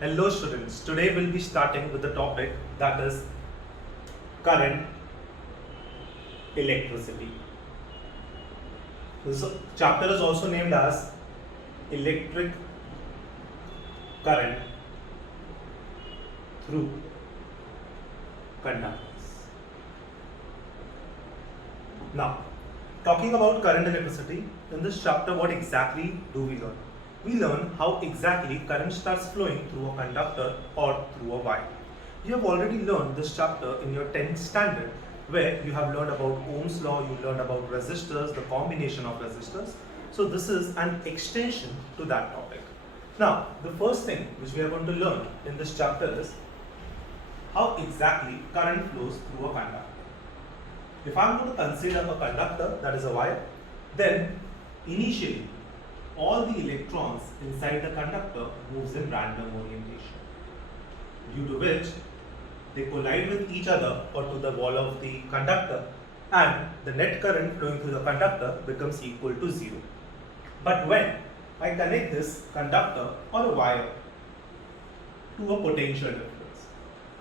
Hello students, today we'll be starting with the topic that is current, electricity. This chapter is also named as electric current through conductors. Now, talking about current and electricity, in this chapter what exactly do we learn? We learn how exactly current starts flowing through a conductor or through a wire. You have already learned this chapter in your 10th standard where you have learned about Ohm's law, you learned about resistors, the combination of resistors. So this is an extension to that topic. Now, the first thing which we are going to learn in this chapter is how exactly current flows through a conductor. If I am going to consider a conductor, that is a wire, then initially all the electrons inside the conductor moves in random orientation, due to which they collide with each other or to the wall of the conductor, and the net current flowing through the conductor becomes equal to 0. But when I connect this conductor or a wire to a potential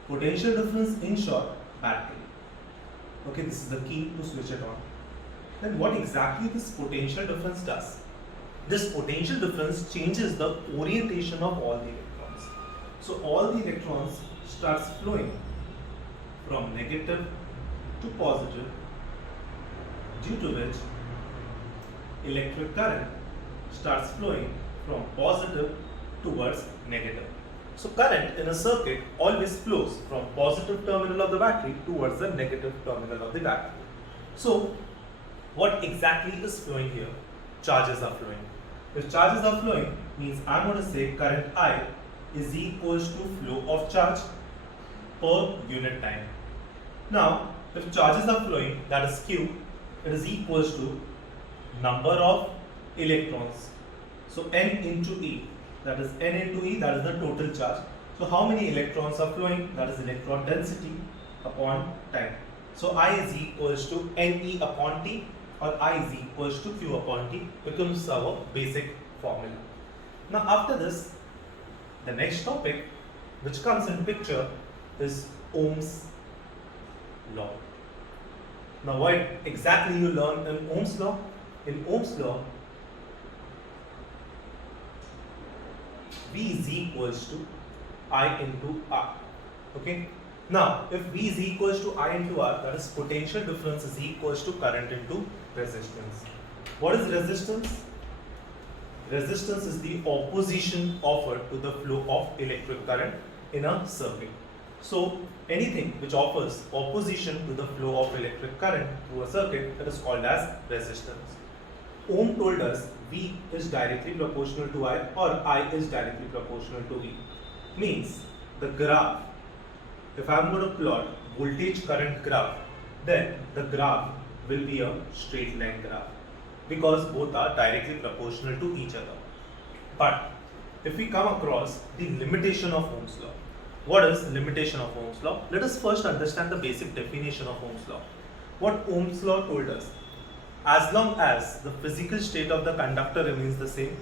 difference in short, battery. Okay, this is the key to switch it on. Then what exactly this potential difference does? This potential difference changes the orientation of all the electrons. So all the electrons starts flowing from negative to positive, due to which electric current starts flowing from positive towards negative. So current in a circuit always flows from positive terminal of the battery towards the negative terminal of the battery. So what exactly is flowing here? Charges are flowing. If charges are flowing, means I'm going to say current I is equals to flow of charge per unit time. Now, if charges are flowing, that is Q, it is equals to number of electrons. So N into E, that is N into E, that is the total charge. So how many electrons are flowing? That is electron density upon time. So I is equals to Ne upon T, or I is equals to Q upon T, becomes our basic formula. Now after this, the next topic which comes in picture is Ohm's law. Now what exactly you learn in Ohm's law? In Ohm's law, V is equals to I into R. Okay. Now, if V is equals to I into R, that is potential difference is equals to current into resistance. What is resistance? Resistance is the opposition offered to the flow of electric current in a circuit. So, anything which offers opposition to the flow of electric current through a circuit, that is called as resistance. Ohm told us V is directly proportional to I, or I is directly proportional to V. Means the graph, if I am going to plot voltage current graph, then the graph will be a straight line graph, because both are directly proportional to each other. But if we come across the limitation of Ohm's law, what is limitation of Ohm's law? Let us first understand the basic definition of Ohm's law. What Ohm's law told us: as long as the physical state of the conductor remains the same,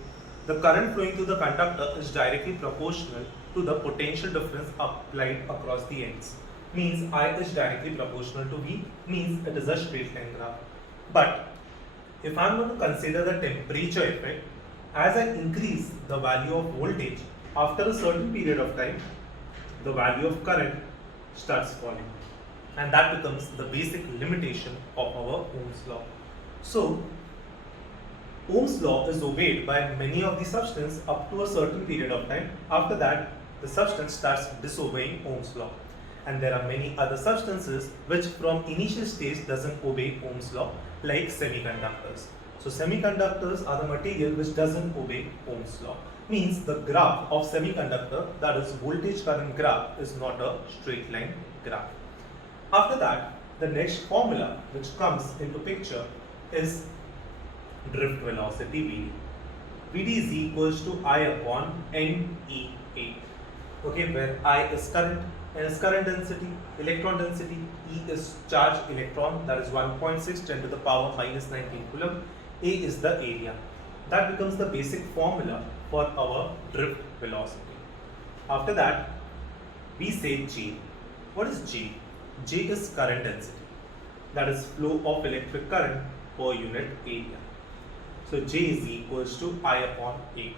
the current flowing through the conductor is directly proportional to the potential difference applied across the ends. Means I is directly proportional to V, means it is a straight line graph. But if I am going to consider the temperature effect, as I increase the value of voltage, after a certain period of time, the value of current starts falling. And that becomes the basic limitation of our Ohm's law. So, Ohm's law is obeyed by many of the substances up to a certain period of time. After that, the substance starts disobeying Ohm's law. And there are many other substances which from initial stage doesn't obey Ohm's law, like semiconductors. So semiconductors are the material which doesn't obey Ohm's law. Means the graph of semiconductor, that is voltage current graph, is not a straight line graph. After that, the next formula which comes into picture is drift velocity Vd. Vd is equals to I upon NEA. Okay, where I is current, N is current density, electron density, E is charge electron, that is 1.6 10 to the power minus 19 coulomb, A is the area. That becomes the basic formula for our drift velocity. After that, we say J. What is J? J is current density. That is flow of electric current per unit area. So J is equals to I upon A.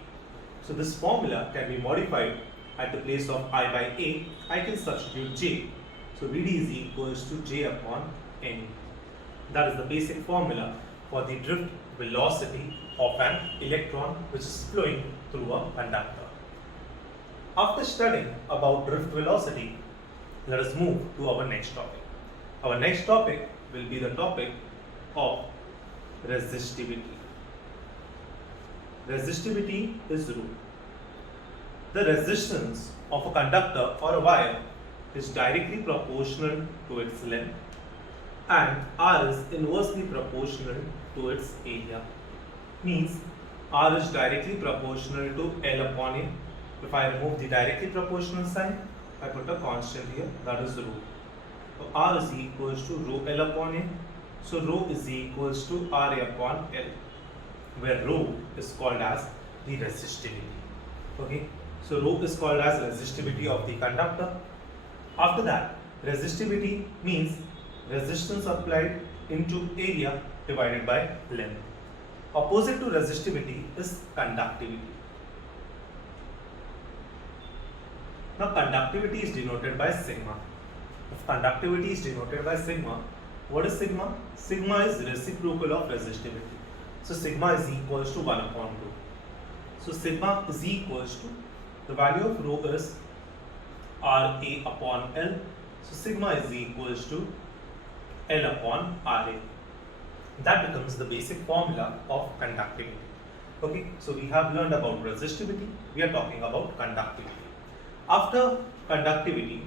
So this formula can be modified. At the place of I by A, I can substitute J. So Vd is equals to J upon N. That is the basic formula for the drift velocity of an electron which is flowing through a conductor. After studying about drift velocity, let us move to our next topic. Our next topic will be the topic of resistivity. Resistivity is rho. The resistance of a conductor or a wire is directly proportional to its length and R is inversely proportional to its area. Means R is directly proportional to L upon A. If I remove the directly proportional sign, I put a constant here, that is rho. So R is equals to rho L upon A. So rho is equals to RA upon L, where rho is called as the resistivity. Okay, so rho is called as resistivity of the conductor. After that, resistivity means resistance applied into area divided by length. Opposite to resistivity is conductivity. Now conductivity is denoted by sigma. If conductivity is denoted by sigma, what is sigma? Sigma is reciprocal of resistivity. So sigma is equals to 1 upon 2. So sigma is equals to, the value of rho is Ra upon L. So sigma is equals to L upon Ra. That becomes the basic formula of conductivity. Okay, so we have learned about resistivity, we are talking about conductivity. After conductivity,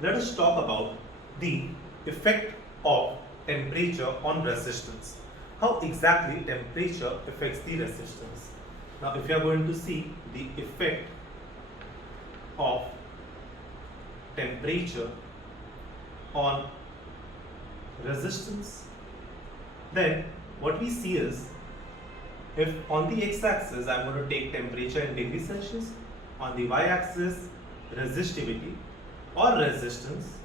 let us talk about the effect of temperature on resistance. How exactly temperature affects the resistance. Now if you are going to see the effect of temperature on resistance, then what we see is, if on the x-axis I am going to take temperature in degrees Celsius, on the y-axis resistivity or resistance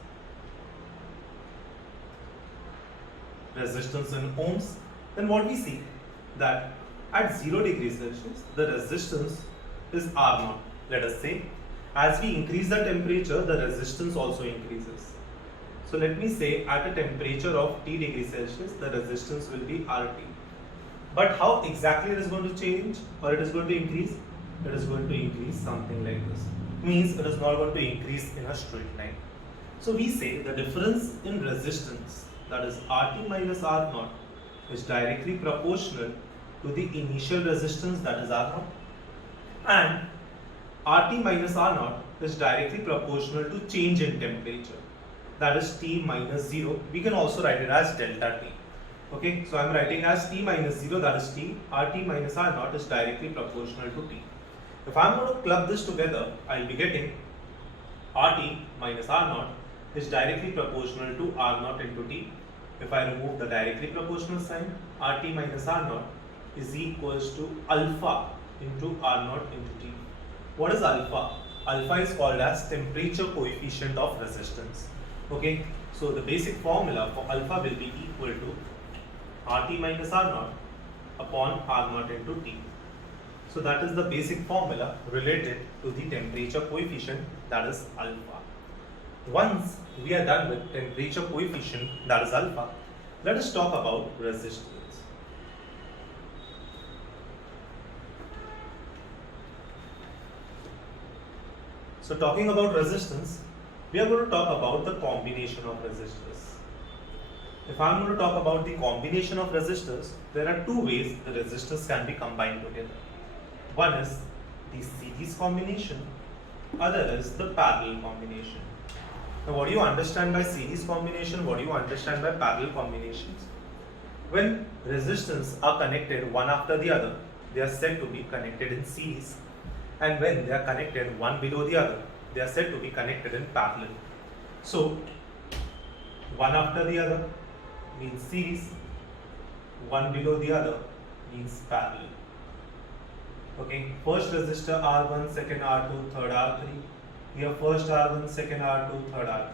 in ohms, then what we see that at 0 degrees Celsius the resistance is R0. Let us say as we increase the temperature, the resistance also increases. So let me say at a temperature of T degrees Celsius, the resistance will be RT. But how exactly it is going to change or it is going to increase? It is going to increase something like this. Means it is not going to increase in a straight line. So we say the difference in resistance, that is RT minus R0, is directly proportional to the initial resistance, that is R0, and RT minus R0 is directly proportional to change in temperature, that is T minus 0. We can also write it as delta T. Okay, so I am writing as T minus 0, that is T. RT minus R0 is directly proportional to T. If I am going to club this together, I will be getting RT minus R0 is directly proportional to R0 into T. If I remove the directly proportional sign, RT minus R0 is equals to alpha into R0 into T. What is alpha? Alpha is called as temperature coefficient of resistance. Okay, so the basic formula for alpha will be equal to RT minus R0 upon R0 into T. So that is the basic formula related to the temperature coefficient, that is alpha. Once we are done with temperature coefficient, that is alpha, let us talk about resistance. So talking about resistance, we are going to talk about the combination of resistors. If I am going to talk about the combination of resistors, there are two ways the resistors can be combined together. One is the series combination, other is the parallel combination. Now what do you understand by series combination? What do you understand by parallel combinations? When resistors are connected one after the other, they are said to be connected in series. And when they are connected one below the other, they are said to be connected in parallel. So one after the other means series, one below the other means parallel. Okay, first resistor R1, second R2, third R3, Here first R1, second R2, third R3.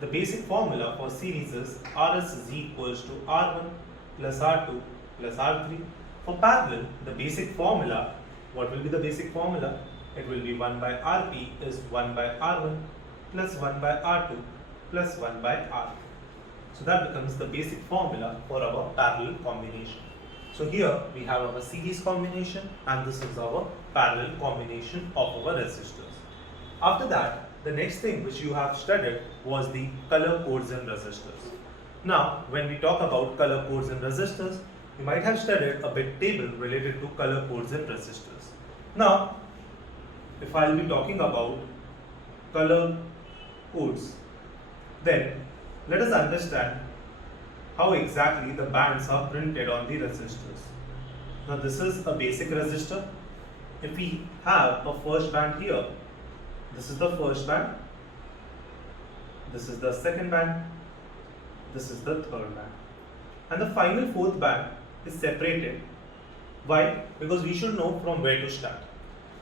The basic formula for series is Rs is equals to R1 plus R2 plus R3. For parallel, the basic formula, what will be the basic formula? It will be 1 by Rp is 1 by R1 plus 1 by R2 plus 1 by R3. So that becomes the basic formula for our parallel combination. So here we have our series combination and this is our parallel combination of our resistors. After that, the next thing which you have studied was the color codes in resistors. Now, when we talk about color codes in resistors, you might have studied a bit table related to color codes in resistors. Now, if I will be talking about color codes, then let us understand how exactly the bands are printed on the resistors. Now, this is a basic resistor. If we have a first band here, this is the first band, this is the second band, this is the third band, and the final fourth band is separated. Why? Because we should know from where to start.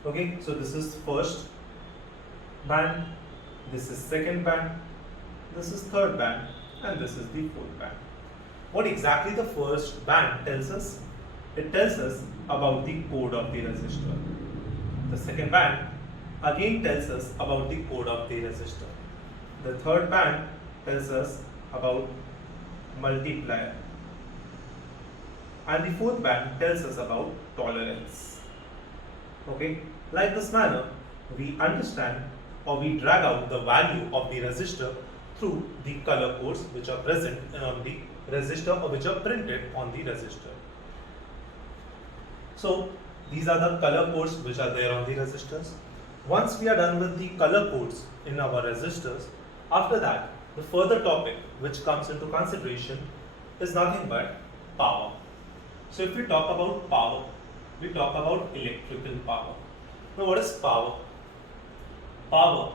Okay, so this is first band, this is second band, this is third band, and this is the fourth band. What exactly the first band tells us? It tells us about the code of the resistor. The second band again tells us about the code of the resistor. The third band tells us about multiplier. And the fourth band tells us about tolerance. Okay, like this manner, we understand or we drag out the value of the resistor through the color codes which are present on the resistor or which are printed on the resistor. So these are the color codes which are there on the resistors. Once we are done with the color codes in our resistors, after that the further topic which comes into consideration is nothing but power. So if we talk about power, we talk about electrical power. Now what is power? Power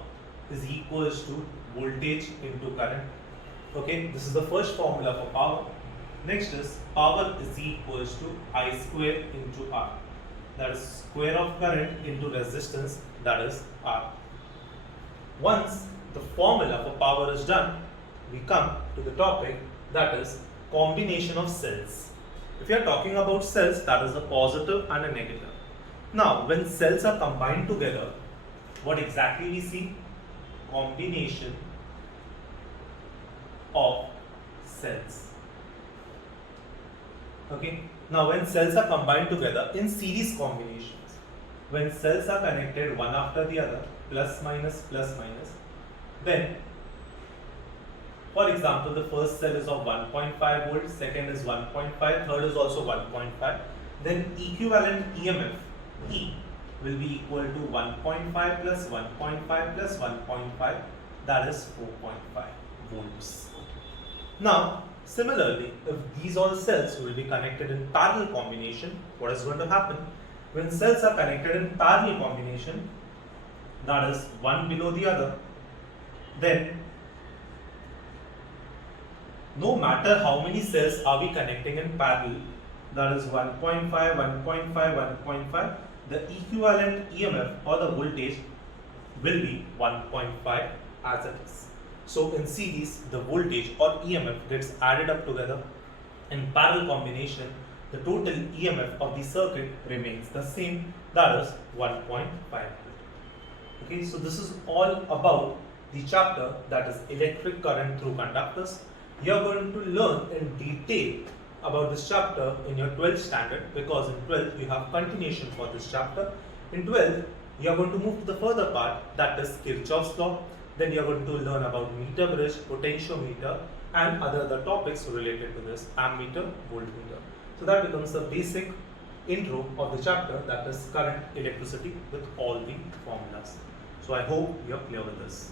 is equals to voltage into current. Okay, this is the first formula for power. Next is power is equals to I square into R. That is square of current into resistance, that is R. Once the formula for power is done, we come to the topic that is combination of cells. If you are talking about cells, that is a positive and a negative. Now, when cells are combined together, what exactly we see? Combination of cells. Okay. Now, when cells are combined together in series combinations, when cells are connected one after the other, plus minus, then, for example, the first cell is of 1.5 volt, second is 1.5, third is also 1.5, then equivalent EMF, E, will be equal to 1.5 plus 1.5 plus 1.5, that is 4.5 volts. Now, similarly, if these all cells will be connected in parallel combination, what is going to happen? When cells are connected in parallel combination, that is one below the other, then no matter how many cells are we connecting in parallel, that is 1.5, 1.5, 1.5, the equivalent EMF or the voltage will be 1.5 as it is. So in series, the voltage or EMF gets added up together. In parallel combination, the total EMF of the circuit remains the same, that is 1.5 volt. Okay, so this is all about the chapter that is electric current through conductors. You are going to learn in detail about this chapter in your 12th standard, because in 12th you have continuation for this chapter. In 12th, you are going to move to the further part, that is Kirchhoff's law. Then you are going to learn about meter bridge, potentiometer, and other topics related to this, ammeter, voltmeter. So that becomes the basic intro of the chapter, that is current, electricity, with all the formulas. So I hope you are clear with this.